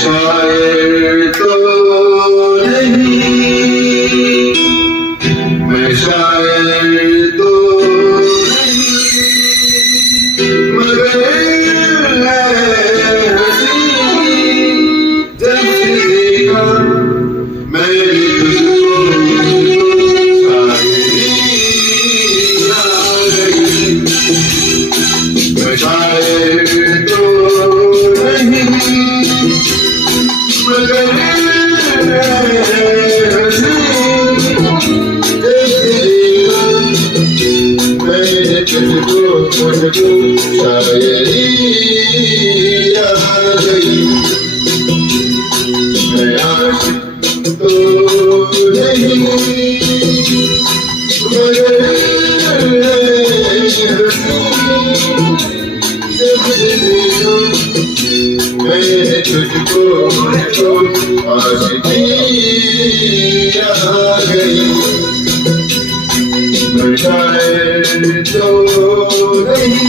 शायर तो नहीं, मैं शायर तो नहीं, मगर है हंसी जब से देखा मैंने तुझको, शायरी आ गई। मैं शायर तो नहीं, मगर मैंने तुझको शायरी आ गई। मैं आशिक तो नहीं, मगर मैंने तुझको आशिकी आ गई। मैं शायर तो नहीं।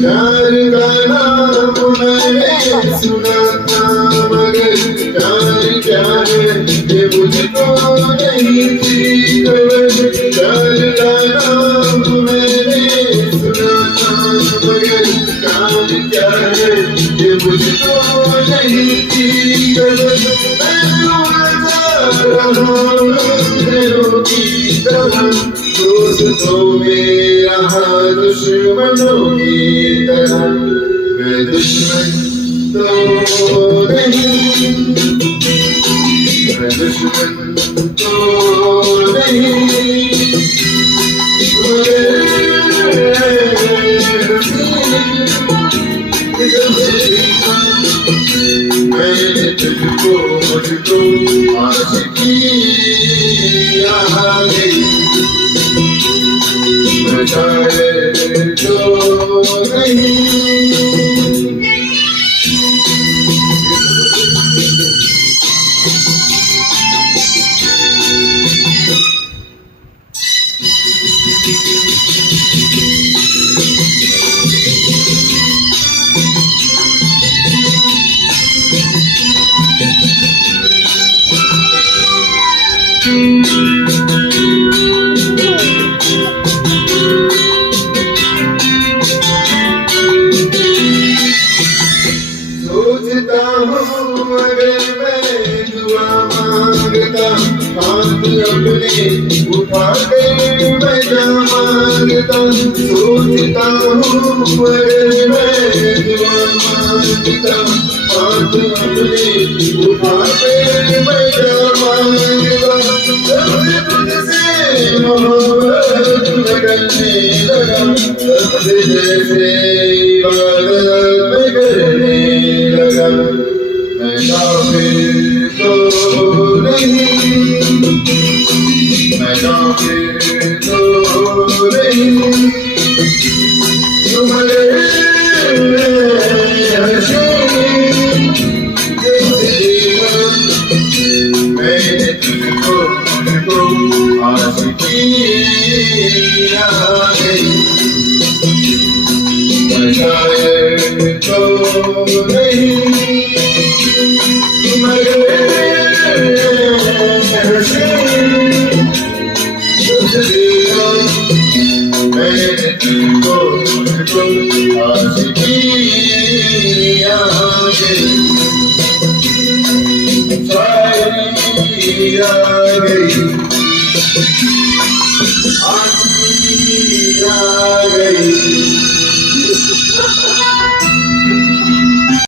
प्यार का नाम मैंने सुना था, मगर प्यार क्या है ये मुझको नहीं थी खबर। प्यार का नाम मैंने सुना था, मगर प्यार क्या है ये मुझको नहीं थी खबर। दोस्तों मेरा दुश्मनों की तरह, मैं दुश्मन तो नहीं, मैं दुश्मन तो नहीं, मैंने तुझको मुझको आशिकी आ गई। मैं शायर तो नहीं। सोचता हूँ अगर मैं दुआ मांगता, हाथ अपने उठा कर मैं जा मांगता। सोचता हूँ अगर मैं दुआ मांगता, हाथ अपने उठा कर मैं जा मांगता। जब तुझसे मोहब्बत में करने लगा, तब से जैसे इबादत में करने लगा। मैं काफिर तो नहीं, मैं काफिर तो नहीं, तुम्हारे मैंने तुझको आशिकी आ गई। मैं शायर तो नहीं, मगर मैंने तुझको आशिकी आ गई। शायरी आ गई, आशिकी आ गई।